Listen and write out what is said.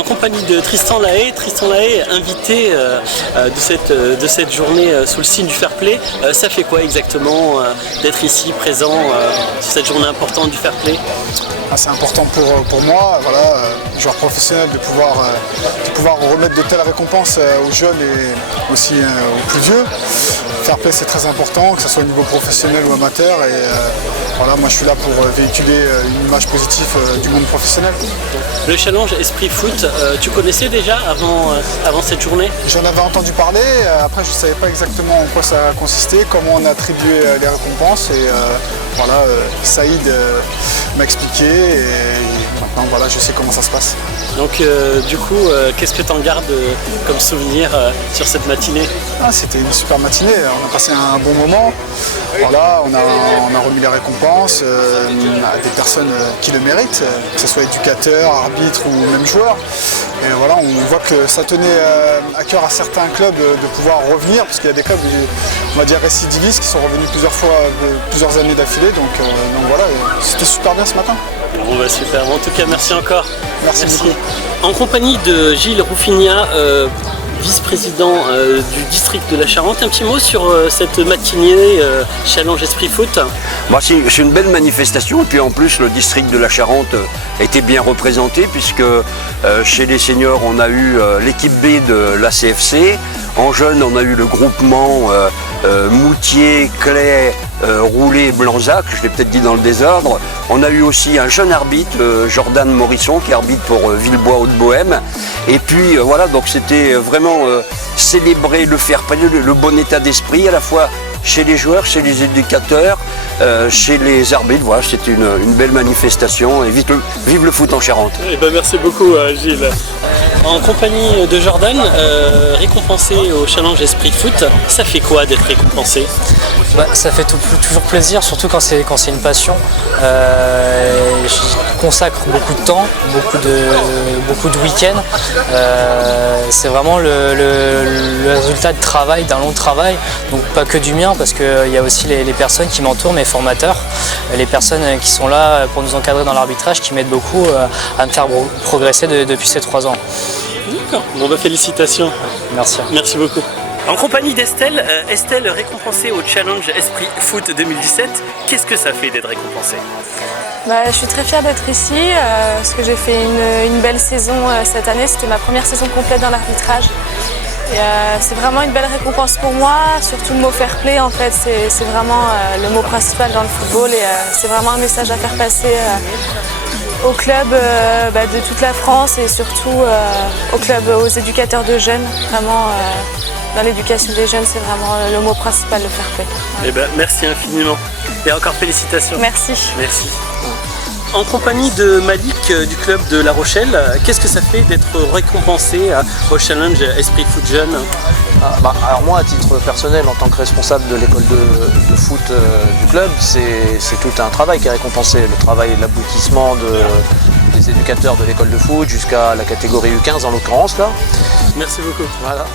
en compagnie de Tristan Lahaye. Tristan Lahaye, invité de cette journée sous le signe du fair play. Ça fait quoi exactement d'être ici présent sur cette journée importante du fair play? C'est important pour moi, voilà, joueur professionnel, de pouvoir remettre de telles récompenses aux jeunes et aussi aux plus vieux. Fair play, c'est très important, que ce soit au niveau professionnel ou amateur. Et voilà, moi je suis là pour véhiculer une image positive du monde professionnel. Le challenge Esprit Foot, tu connaissais déjà avant cette journée? J'en avais entendu parler, après je ne savais pas exactement en quoi ça consistait, comment on attribuait les récompenses. Et voilà, Saïd m'a expliqué et maintenant voilà, je sais comment ça se passe. Donc du coup, qu'est-ce que tu en gardes comme souvenir sur cette matinée? C'était une super matinée, on a passé un bon moment. Voilà, on a remis les récompenses à des personnes qui le méritent, que ce soit éducateurs, arbitres ou même joueurs. Et voilà, on voit que ça tenait à cœur à certains clubs de pouvoir revenir, parce qu'il y a des clubs, on va dire récidivistes, qui sont revenus plusieurs années d'affilée. Donc voilà, c'était super bien ce matin. Bon bah super, en tout cas merci encore. Merci beaucoup. En compagnie de Gilles Roufinia, vice-président du district de la Charente, un petit mot sur cette matinée Challenge Esprit Foot. C'est une belle manifestation, et puis en plus le district de la Charente était bien représenté, puisque chez les seniors on a eu l'équipe B de la CFC, en jeunes on a eu le groupement Moutier, Clay, Roulet, Blanzac, je l'ai peut-être dit dans le désordre. On a eu aussi un jeune arbitre, Jordan Morisson, qui arbitre pour Villebois Haute-Bohème. Et puis voilà, donc c'était vraiment célébrer le fair play, le bon état d'esprit, à la fois chez les joueurs, chez les éducateurs, chez les arbitres. Voilà, c'était une belle manifestation et vive le foot en Charente. Eh ben, merci beaucoup Gilles. En compagnie de Jordan, récompensé au Challenge Esprit Foot, ça fait quoi d'être récompensé? Ça fait toujours plaisir, surtout quand c'est une passion. Je consacre beaucoup de temps, beaucoup de week-ends. C'est vraiment le résultat de travail, d'un long travail, donc pas que du mien, parce qu'il y a aussi les personnes qui m'entourent, mes formateurs, les personnes qui sont là pour nous encadrer dans l'arbitrage, qui m'aident beaucoup à me faire progresser depuis ces 3 ans. D'accord, bon bah félicitations. Merci. Merci beaucoup. En compagnie d'Estelle, Estelle récompensée au Challenge Esprit Foot 2017, qu'est-ce que ça fait d'être récompensée? Je suis très fière d'être ici, parce que j'ai fait une belle saison cette année, c'était ma première saison complète dans l'arbitrage. C'est vraiment une belle récompense pour moi, surtout le mot fair play en fait, c'est vraiment le mot principal dans le football et c'est vraiment un message à faire passer aux clubs de toute la France et surtout aux éducateurs de jeunes. Vraiment, dans l'éducation des jeunes, c'est vraiment le mot principal, le fair play. Eh ben, merci infiniment et encore félicitations. Merci. Merci. En compagnie de Malik du club de La Rochelle, qu'est-ce que ça fait d'être récompensé au Challenge Esprit Foot Jeune? Alors moi, à titre personnel, en tant que responsable de l'école de foot du club, c'est tout un travail qui est récompensé. Le travail et l'aboutissement des éducateurs de l'école de foot jusqu'à la catégorie U15 en l'occurrence là. Merci beaucoup. Voilà.